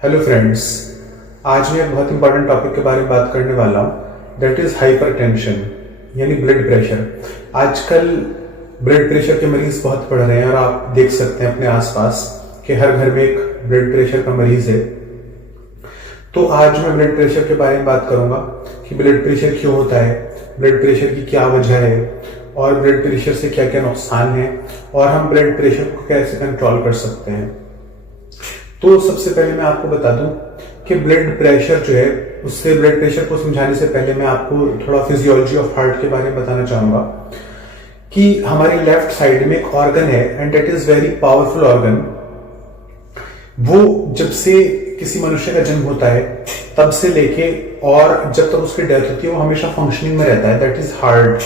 Hello friends. आज मैं एक बहुत इंपॉर्टेंट टॉपिक के बारे में बात करने वाला हूँ, दैट इज हाइपरटेंशन यानी ब्लड प्रेशर। आजकल ब्लड प्रेशर के मरीज बहुत बढ़ रहे हैं और आप देख सकते हैं अपने आसपास कि हर घर में एक ब्लड प्रेशर का मरीज है। तो आज मैं ब्लड प्रेशर के बारे में बात करूंगा कि ब्लड प्रेशर क्यों होता है, ब्लड प्रेशर की क्या वजह है और ब्लड प्रेशर से क्या क्या नुकसान है और हम ब्लड प्रेशर को कैसे कंट्रोल कर सकते हैं। तो सबसे पहले मैं आपको बता दूं कि ब्लड प्रेशर जो है, उससे ब्लड प्रेशर को समझाने से पहले मैं आपको थोड़ा फिजियोलॉजी ऑफ हार्ट के बारे में बताना चाहूंगा कि हमारी लेफ्ट साइड में एक ऑर्गन है and it is very powerful organ. वो जब से किसी मनुष्य का जन्म होता है तब से लेके और जब तक उसकी डेथ होती है वो हमेशा फंक्शनिंग में रहता है, दैट इज हार्ट।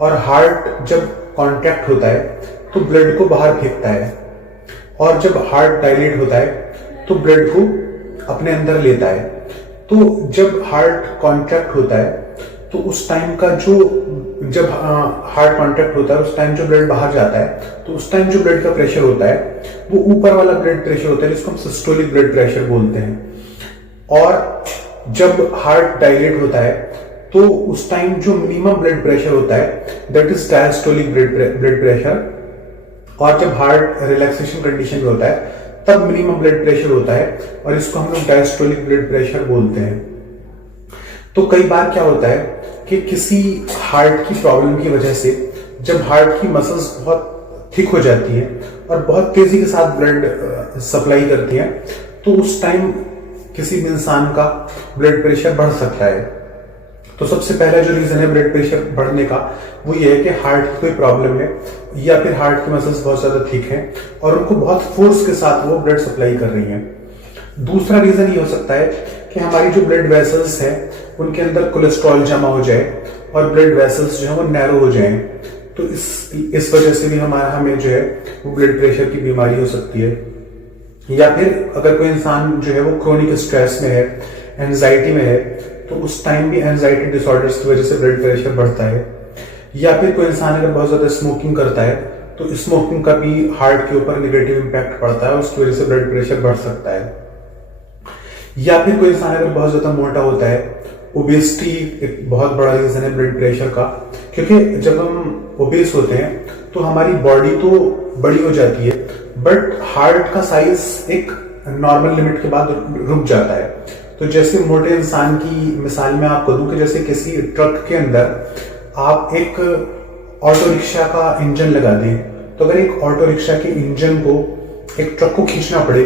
और हार्ट जब कॉन्ट्रैक्ट होता है तो ब्लड को बाहर फेंकता है और जब हार्ट डायलेट होता है तो ब्लड को अपने अंदर लेता है। तो जब हार्ट कॉन्ट्रैक्ट होता है तो उस टाइम का जो जब हार्ट कॉन्ट्रैक्ट होता है उस टाइम जो ब्लड बाहर जाता है तो उस टाइम जो ब्लड का प्रेशर होता है वो ऊपर वाला ब्लड प्रेशर होता है जिसको हम सिस्टोलिक ब्लड प्रेशर बोलते हैं। और जब हार्ट डायलेट होता है तो उस टाइम जो मिनिमम ब्लड प्रेशर होता है that is diastolic blood pressure. और जब हार्ट रिलैक्सेशन कंडीशन में होता है तब मिनिमम ब्लड प्रेशर होता है और इसको हम लोग डायस्टोलिक ब्लड प्रेशर बोलते हैं। तो कई बार क्या होता है कि किसी हार्ट की प्रॉब्लम की वजह से जब हार्ट की मसल्स बहुत थिक हो जाती हैं और बहुत तेजी के साथ ब्लड सप्लाई करती हैं तो उस टाइम किसी भी इंसान का ब्लड प्रेशर बढ़ सकता है। तो सबसे पहला जो रीजन है ब्लड प्रेशर बढ़ने का वो ये है कि हार्ट की कोई प्रॉब्लम है या फिर हार्ट की मसल्स बहुत ज्यादा थिक हैं और उनको बहुत फोर्स के साथ वो ब्लड सप्लाई कर रही हैं। दूसरा रीजन ये हो सकता है कि हमारी जो ब्लड वेसल्स हैं उनके अंदर कोलेस्ट्रॉल जमा हो जाए और ब्लड वेसल्स जो है वो नैरो हो जाए। तो इस वजह से भी हमें जो है वो ब्लड प्रेशर की बीमारी हो सकती है। या फिर अगर कोई इंसान जो है वो क्रोनिक स्ट्रेस में है, एंजाइटी में है, तो उस टाइम भी एंजाइटी डिसऑर्डर्स की वजह से ब्लड प्रेशर बढ़ता है। या फिर कोई इंसान अगर बहुत ज्यादा स्मोकिंग करता है तो स्मोकिंग का भी हार्ट के ऊपर नेगेटिव इंपैक्ट पड़ता है और उसकी वजह से ब्लड प्रेशर बढ़ सकता है। या फिर कोई इंसान अगर बहुत ज्यादा मोटा होता है, ओबेसिटी एक बहुत बड़ा रीजन है ब्लड प्रेशर का, क्योंकि जब हम ओबेस होते हैं तो हमारी बॉडी तो बड़ी हो जाती है बट हार्ट का साइज एक नॉर्मल लिमिट के बाद रुक जाता है। तो जैसे मोटे इंसान की मिसाल में आपको दूं कि जैसे किसी ट्रक के अंदर आप एक ऑटो रिक्शा का इंजन लगा दें, तो अगर एक ऑटो रिक्शा के इंजन को एक ट्रक को खींचना पड़े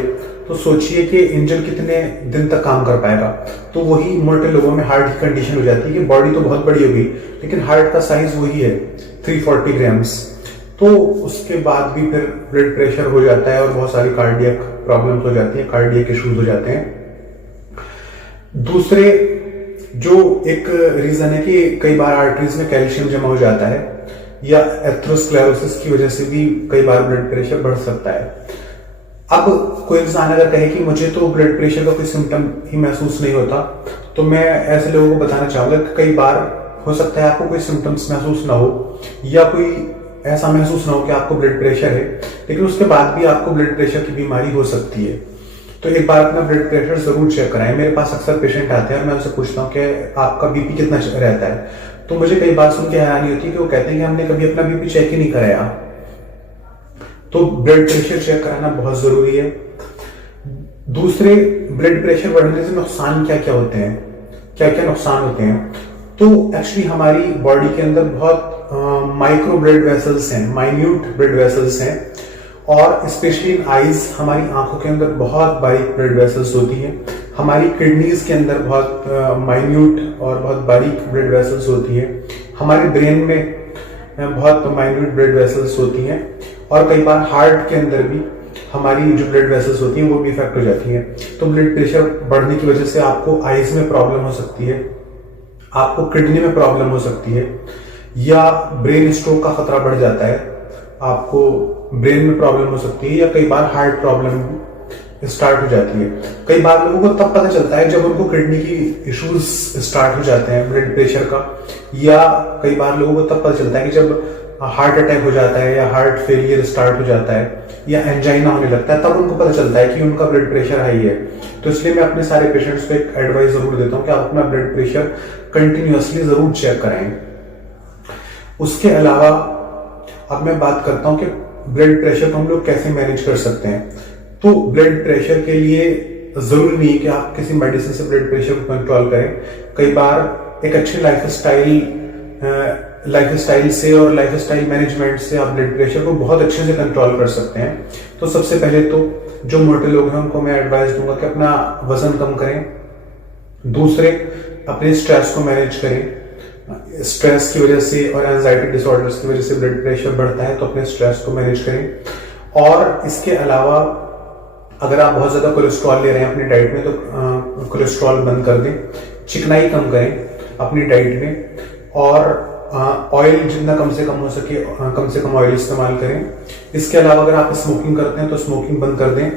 तो सोचिए कि इंजन कितने दिन तक काम कर पाएगा। तो वही मोटे लोगों में हार्ट की कंडीशन हो जाती है कि बॉडी तो बहुत बड़ी होगी लेकिन हार्ट का साइज वही है 340 ग्राम्स। तो उसके बाद भी फिर ब्लड प्रेशर हो जाता है और बहुत सारी कार्डियक प्रॉब्लम्स हो जाती है, कार्डियक इश्यूज हो जाते हैं। दूसरे जो एक रीजन है कि कई बार आर्टरीज में कैल्शियम जमा हो जाता है या एथेरोस्क्लेरोसिस की वजह से भी कई बार ब्लड प्रेशर बढ़ सकता है। अब कोई इंसान अगर कहे कि मुझे तो ब्लड प्रेशर का कोई सिम्टम ही महसूस नहीं होता, तो मैं ऐसे लोगों को बताना चाहूंगा कि कई बार हो सकता है आपको कोई सिम्टम्स महसूस ना हो या कोई ऐसा महसूस ना हो कि आपको ब्लड प्रेशर है, लेकिन उसके बाद भी आपको ब्लड प्रेशर की बीमारी हो सकती है। तो एक बार अपना ब्लड प्रेशर जरूर चेक कराएं। मेरे पास अक्सर पेशेंट आते हैं और मैं उनसे पूछता हूँ कि आपका बीपी कितना रहता है, तो मुझे कई बार सुन के हैरानी होती है कि वो कहते हैं कि हमने कभी अपना बीपी चेक ही नहीं कराया। तो ब्लड प्रेशर चेक कराना बहुत जरूरी है। दूसरे, ब्लड प्रेशर बढ़ने से नुकसान क्या क्या होते हैं, क्या क्या नुकसान होते हैं। तो एक्चुअली हमारी बॉडी के अंदर बहुत माइक्रो ब्लड वेसल्स हैं, माइन्यूट ब्लड वेसल्स हैं और स्पेशली इन आईज, हमारी आंखों के अंदर बहुत बारीक ब्लड वेसल्स होती हैं। हमारी किडनीज के अंदर बहुत माइन्यूट और बहुत बारीक ब्लड वेसल्स होती हैं। हमारे ब्रेन में बहुत माइन्यूट ब्लड वेसल्स होती हैं और कई बार हार्ट के अंदर भी हमारी जो ब्लड वेसल्स होती हैं वो भी इफेक्ट हो जाती हैं। तो ब्लड प्रेशर बढ़ने की वजह से आपको आईज में प्रॉब्लम हो सकती है, आपको किडनी में प्रॉब्लम हो सकती है या ब्रेन स्ट्रोक का खतरा बढ़ जाता है, आपको ब्रेन में प्रॉब्लम हो सकती है या कई बार हार्ट प्रॉब्लम स्टार्ट हो जाती है। कई बार लोगों को तब पता चलता है जब उनको किडनी की इश्यूज स्टार्ट हो जाते हैं ब्लड प्रेशर का, या कई बार लोगों को तब पता चलता है कि जब हार्ट अटैक हो जाता है या हार्ट फेलियर स्टार्ट हो जाता है या एंजाइना होने लगता है, तब उनको पता चलता है कि उनका ब्लड प्रेशर हाई है। तो इसलिए मैं अपने सारे पेशेंट्स को एक एडवाइस जरूर देता हूं कि आप अपना ब्लड प्रेशर कंटिन्यूअसली जरूर चेक कराएं। उसके अलावा अब मैं बात करता हूं कि ब्लड प्रेशर को हम लोग कैसे मैनेज कर सकते हैं। तो ब्लड प्रेशर के लिए जरूरी नहीं है कि आप किसी मेडिसिन से ब्लड प्रेशर को कंट्रोल करें। कई बार एक अच्छे लाइफस्टाइल से और लाइफस्टाइल मैनेजमेंट से आप ब्लड प्रेशर को बहुत अच्छे से कंट्रोल कर सकते हैं। तो सबसे पहले तो जो मोटे लोग हैं उनको मैं एडवाइस दूंगा कि अपना वजन कम करें। दूसरे, अपने स्ट्रेस को मैनेज करें। स्ट्रेस की वजह से और एंजाइटी डिसऑर्डर्स की वजह से ब्लड प्रेशर बढ़ता है, तो अपने स्ट्रेस को मैनेज करें। और इसके अलावा अगर आप बहुत ज्यादा कोलेस्ट्रॉल ले रहे हैं अपनी डाइट में, तो कोलेस्ट्रॉल बंद कर दें। चिकनाई कम करें अपनी डाइट में, और ऑयल जितना कम से कम हो सके कम से कम ऑयल इस्तेमाल करें। इसके अलावा अगर आप स्मोकिंग करते हैं तो स्मोकिंग बंद कर दें।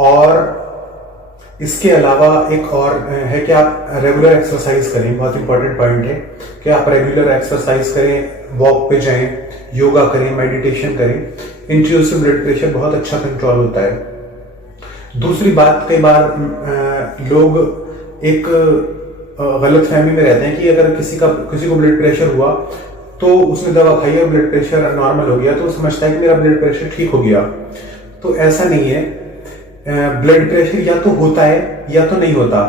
और इसके अलावा एक और है कि आप रेगुलर एक्सरसाइज करें। बहुत इंपॉर्टेंट पॉइंट है कि आप रेगुलर एक्सरसाइज करें, वॉक पे जाएं, योगा करें, मेडिटेशन करें। इन चीजों से ब्लड प्रेशर बहुत अच्छा कंट्रोल होता है। दूसरी बात, कई बार लोग एक गलत फहमी में रहते हैं कि अगर किसी को ब्लड प्रेशर हुआ तो उसने दवा खाई और ब्लड प्रेशर नॉर्मल हो गया तो वो समझता है कि मेरा ब्लड प्रेशर ठीक हो गया। तो ऐसा नहीं है। ब्लड प्रेशर या तो होता है या तो नहीं होता।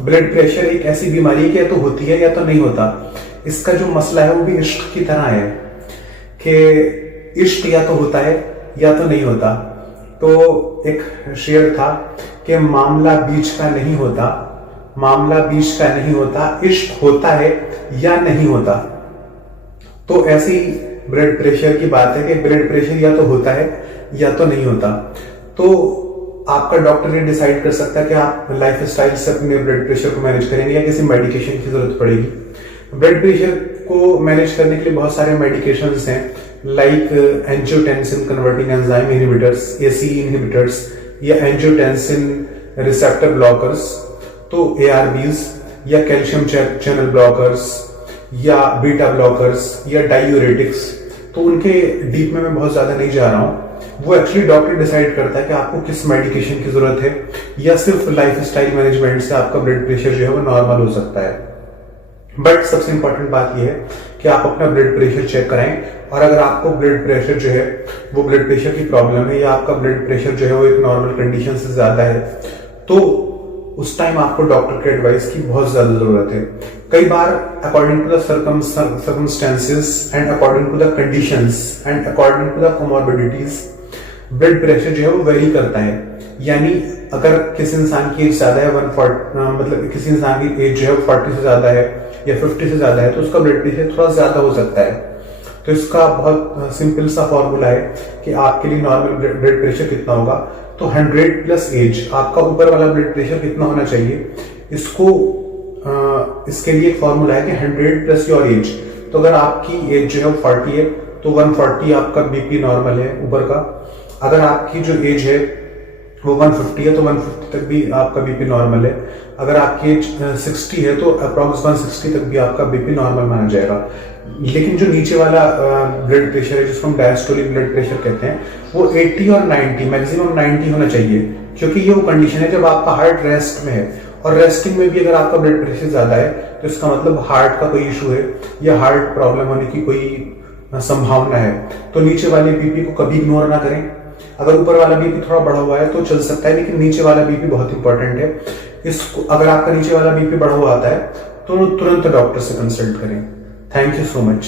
ब्लड प्रेशर एक ऐसी बीमारी है कि या तो होती है या तो नहीं होता। इसका जो मसला है वो भी इश्क की तरह है कि इश्क या तो होता है या तो नहीं होता। तो एक शेर था कि मामला बीच का नहीं होता, मामला बीच का नहीं होता, इश्क होता है या नहीं होता। तो ऐसी ब्लड प्रेशर की बात है कि ब्लड प्रेशर या तो होता है या तो नहीं होता। तो आपका डॉक्टर ये डिसाइड कर सकता है कि आप लाइफस्टाइल से अपने ब्लड प्रेशर को मैनेज करेंगे या किसी मेडिकेशन की जरूरत पड़ेगी। ब्लड प्रेशर को मैनेज करने के लिए बहुत सारे मेडिकेशंस हैं, like angiotensin converting enzyme inhibitors, AC inhibitors, या एंजियोटेंसिन रिसेप्टर ब्लॉकर्स, तो ARBs, या कैल्शियम चैनल ब्लॉकर्स, या बीटा ब्लॉकर्स, या डायूरेटिक्स। तो उनके डीप में मैं बहुत ज्यादा नहीं जा रहा हूं। वो एक्चुअली डॉक्टर डिसाइड करता है कि आपको किस मेडिकेशन की जरूरत है, या सिर्फ लाइफस्टाइल मैनेजमेंट से आपका ब्लड प्रेशर जो है वो नॉर्मल हो सकता है। बट सबसे इंपॉर्टेंट बात यह है कि आप अपना ब्लड प्रेशर चेक कराएं। और अगर आपको ब्लड प्रेशर जो है वो ब्लड प्रेशर की प्रॉब्लम है, या आपका ब्लड प्रेशर जो है वो एक नॉर्मल कंडीशन से ज्यादा है, तो उस टाइम आपको डॉक्टर के एडवाइस की बहुत ज्यादा जरूरत है। कई बार according to the circumstances and according to the conditions and according to the comorbidities blood pressure जो है वो वेरी करता है। यानी अगर किसी इंसान की एज ज्यादा है, 140 मतलब किसी इंसान की एज जो है 40 से ज्यादा है या 50 से ज्यादा है, तो उसका ब्लड प्रेशर थोड़ा ज्यादा हो सकता है। तो इसका बहुत सिंपल सा फॉर्मूला है कि आपके लिए नॉर्मल ब्लड प्रेशर कितना होगा। तो 100 प्लस एज, आपका ऊपर वाला ब्लड प्रेशर कितना होना चाहिए, इसके लिए एक फॉर्मूला है कि 100 प्लस योर एज। तो अगर आपकी एज जो है 40 है तो 140 आपका बीपी नॉर्मल है ऊपर का। अगर आपकी जो एज है वो 150 है तो 150 तक भी आपका बीपी नॉर्मल है। अगर आपकी एज 60 है तो अप्रॉक्स 160 तक भी आपका बीपी नॉर्मल माना जाएगा। लेकिन जो नीचे वाला ब्लड प्रेशर है जिसको हम डायस्टोलिक ब्लड प्रेशर कहते हैं, वो 80 और 90, मैक्सिमम 90 होना चाहिए, क्योंकि ये वो कंडीशन है जब आपका हार्ट रेस्ट में है। और रेस्टिंग में भी अगर आपका ब्लड प्रेशर ज्यादा है तो इसका मतलब हार्ट का कोई इशू है या हार्ट प्रॉब्लम होने की कोई संभावना है। तो नीचे वाले बीपी को कभी इग्नोर ना करें। अगर ऊपर वाला बीपी थोड़ा बढ़ा हुआ है तो चल सकता है, लेकिन नीचे वाला बीपी बहुत इंपॉर्टेंट है। इसको अगर आपका नीचे वाला बीपी बढ़ा हुआ आता है तो तुरंत डॉक्टर से कंसल्ट करें। Thank you so much.